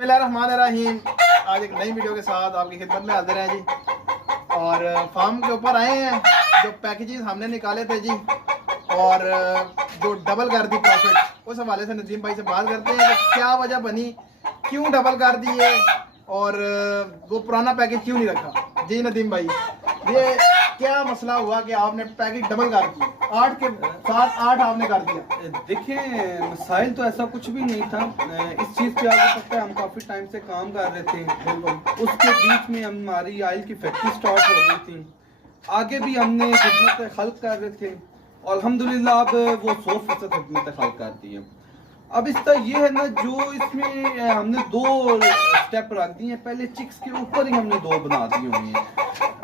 बिस्मिल्लाहिर्रहमानिर्रहीम। आज एक नई वीडियो के साथ आपकी खिदमत में हाजिर हैं जी। और फार्म के ऊपर आए हैं, जो पैकेजेस हमने निकाले थे जी और जो डबल कर दी प्रॉफिट, उस हवाले से नदीम भाई से बात करते हैं कि क्या वजह बनी, क्यों डबल कर दी है और वो पुराना पैकेज क्यों नहीं रखा। जी नदीम भाई, ये क्या मसला हुआ कि आपने पैकेज डबल कर दिया, 8 के साथ 8 आपने कर दिया? देखिए, मसाइल तो ऐसा कुछ भी नहीं था। इस चीज़ पे आपको पता है, हम काफ़ी टाइम से काम कर रहे थे। बिल्कुल, उसके बीच में हमारी ऑयल की फैक्ट्री स्टार्ट हो गई थी। आगे भी हमने खिदमत खल्क कर रहे थे और अल्हम्दुलिल्लाह अब वो 100% खिदमत खल्क कर दी है। अब इसका ये है ना, जो इसमें हमने 2 स्टेप रख दिए हैं। पहले चिक्स के ऊपर ही हमने 2 बना दिए हुए हैं।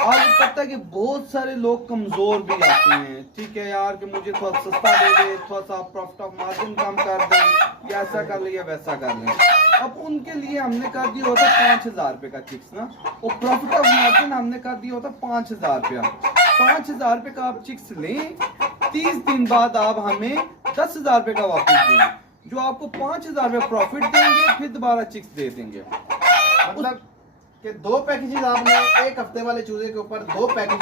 आज पता है कि बहुत सारे लोग कमज़ोर भी आते हैं, ठीक है यार, कि मुझे थोड़ा सस्ता दे दे, थोड़ा सा प्रॉफिट ऑफ मार्जिन कम कर दे, या ऐसा कर ले या वैसा कर ले। अब उनके लिए हमने कर दिया होता 5000 रुपये का चिक्स ना, और प्रॉफिट ऑफ मार्जिन हमने कर दिया होता 5000 रुपया। 5000 रुपये का आप चिक्स लें, 30 दिन बाद आप हमें 10000 रुपये का वापस दें, जो आपको 5000 रुपये प्रॉफिट देंगे, फिर दोबारा चिक्स दे देंगे। मतलब कि 2 पैकेजेस आपने एक हफ्ते वाले चूजे के ऊपर 2 पैकेज।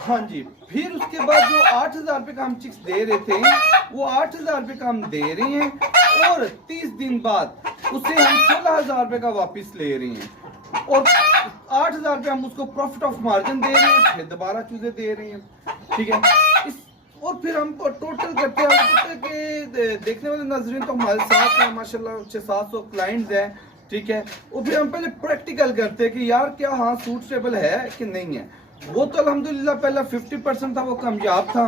हाँ जी, फिर उसके बाद जो 8000 रुपये का हम चिक्स दे रहे थे, वो 8000 रुपये का हम दे रहे हैं और 30 दिन बाद उसे हम 16000 रुपये का वापस ले रहे हैं और 8000 रुपये हम उसको प्रॉफिट ऑफ मार्जिन दे रहे हैं, फिर दोबारा चूजे दे रहे हैं, ठीक है। और फिर हम टोटल करते हैं कि देखने वाले नाज़रीन तो हमारे साथ हैं, माशाल्लाह 600-700 क्लाइंट्स हैं, ठीक है। और फिर हम पहले प्रैक्टिकल करते हैं कि यार क्या हाँ सूटेबल है कि नहीं है। वो तो अल्हम्दुलिल्लाह पहला 50% था, वो कामयाब था।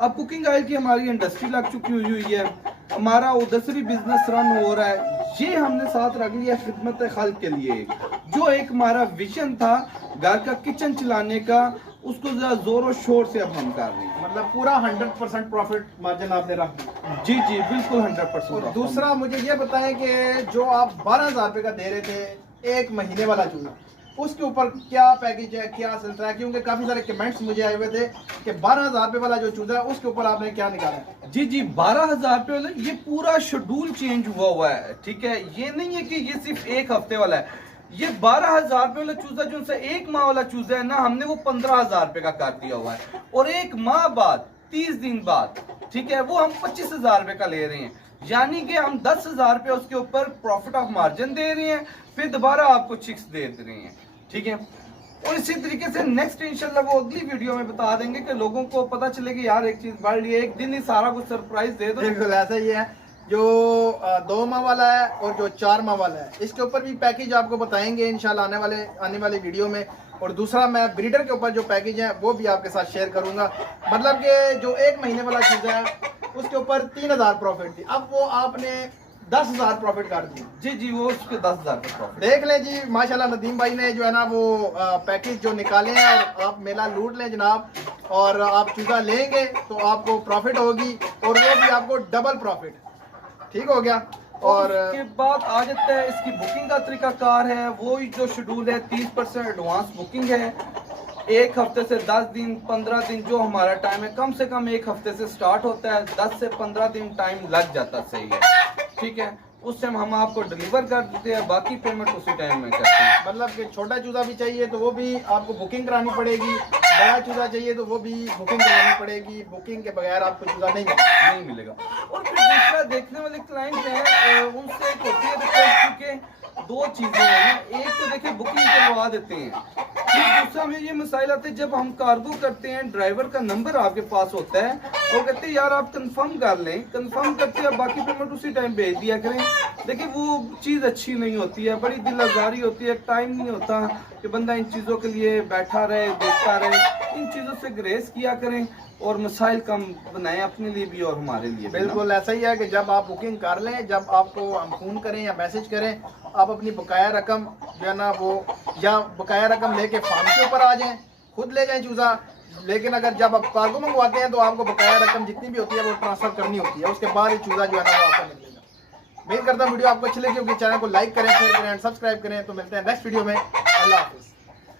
अब कुकिंग ऑयल की हमारी इंडस्ट्री लग चुकी हुई है, हमारा उधर से भी बिजनेस रन हो रहा है। ये हमने साथ रख लिया खिदमत खल्क के लिए, जो एक हमारा विजन था घर का किचन चलाने का, उसको जोर और शोर से अब हम कर रहे हैं। मतलब पूरा 100% प्रॉफिट मार्जिन आपने रख दिया? जी जी बिल्कुल 100%। और दूसरा मुझे ये बताएं कि जो आप 12000 रुपये का दे रहे थे 1 महीने वाला चूजा, उसके ऊपर क्या पैकेज है, क्या चलता है? क्योंकि काफी सारे कमेंट्स मुझे आए हुए थे कि 12000 रुपये वाला जो चूजा है उसके ऊपर आपने क्या निकाला? जी जी 12000 रुपये वाला ये पूरा शेड्यूल चेंज हुआ है, ठीक है। ये नहीं है कि ये सिर्फ 1 हफ्ते वाला है। ये 12000 रुपये वाला चूजा जो उनसे 1 माह वाला चूजा है ना, हमने वो 15000 रुपये का कर दिया हुआ है और 1 माह बाद 30 दिन बाद, ठीक है, वो हम 25000 रुपये का ले रहे हैं। यानी कि हम 10000 रुपये उसके ऊपर प्रॉफिट ऑफ मार्जिन दे रहे हैं, फिर दोबारा आपको चिक्स दे रहे हैं, ठीक है। और इसी तरीके से नेक्स्ट इंशाल्लाह वो अगली वीडियो में बता देंगे कि लोगों को पता चले कि यार एक चीज बढ़ रही है, एक दिन ही सारा कुछ सरप्राइज दे दो। बिल्कुल ऐसा ही है। जो 2 माह वाला है और जो 4 माह वाला है, इसके ऊपर भी पैकेज आपको बताएंगे इंशाल्लाह आने वाली वीडियो में। और दूसरा मैं ब्रीडर के ऊपर जो पैकेज है वो भी आपके साथ शेयर करूंगा। मतलब कि जो 1 महीने वाला चीज़ है उसके ऊपर 3000 प्रॉफिट थी, अब वो आपने 10000 प्रॉफिट कर दी। जी जी वो उसके 10000 का प्रॉफिट। देख लें जी, माशाल्लाह नदीम भाई ने जो है ना वो पैकेज जो निकाले हैं, और आप मेला लूट लें जनाब, और आप चूजा लेंगे तो आपको प्रॉफिट होगी और वो भी आपको डबल प्रॉफिट। ठीक हो गया। और उसके बाद आ जाता है इसकी बुकिंग का तरीकाकार है। वो जो शेड्यूल है 30% एडवांस बुकिंग है, 1 हफ्ते से 10 दिन 15 दिन जो हमारा टाइम है, कम से कम 1 हफ्ते से स्टार्ट होता है, 10 से 15 दिन टाइम लग जाता सही है, ठीक है। उस टाइम हम आपको डिलीवर कर देते हैं, बाकी पेमेंट उसी टाइम में करते हैं। मतलब कि छोटा चूजा भी चाहिए तो वो भी आपको बुकिंग करानी पड़ेगी, बड़ा चूजा चाहिए तो वो भी बुकिंग करानी पड़ेगी। बुकिंग के बगैर आपको चूजा नहीं मिलेगा। और फिर दूसरा देखने वाले क्लाइंट हैं, उनसे एक होती है रिक्वेस्ट कि 2 चीजें हैं। एक तो देखिए बुकिंग करवा देते हैं, फिर दूसरा में ये मसाइल आते हैं जब हम कार्गो करते हैं, ड्राइवर का नंबर आपके पास होता है, वो कहते हैं यार आप कंफर्म कर लें, कंफर्म करते हैं, बाकी पेमेंट उसी टाइम भेज दिया करें। देखिए वो चीज़ अच्छी नहीं होती है, बड़ी दिल आजारी होती है, टाइम नहीं होता कि बंदा इन चीज़ों के लिए बैठा रहे, देखता रहे। इन चीज़ों से ग्रेस किया करें और मसाइल कम बनाएं अपने लिए भी और हमारे लिए। बिल्कुल ऐसा ही है कि जब आप बुकिंग कर लें, जब आपको हम फ़ोन करें या मैसेज करें, आप अपनी बकाया रकम जो है ना वो, या बकाया रकम लेके फार्म के ऊपर आ जाएं, खुद ले जाएं चूज़ा। लेकिन अगर जब आप कार्गो मंगवाते हैं तो आपको बकाया रकम जितनी भी होती है वो ट्रांसफ़र करनी होती है, उसके बाद ही चूज़ा जो है ना वो आपका निकलेगा। उम्मीद करता हूँ वीडियो आपको अच्छी लगी होगी। चैनल को लाइक करें, शेयर करें, सब्सक्राइब करें। तो मिलते हैं नेक्स्ट वीडियो में। अल्लाह हाफिज़।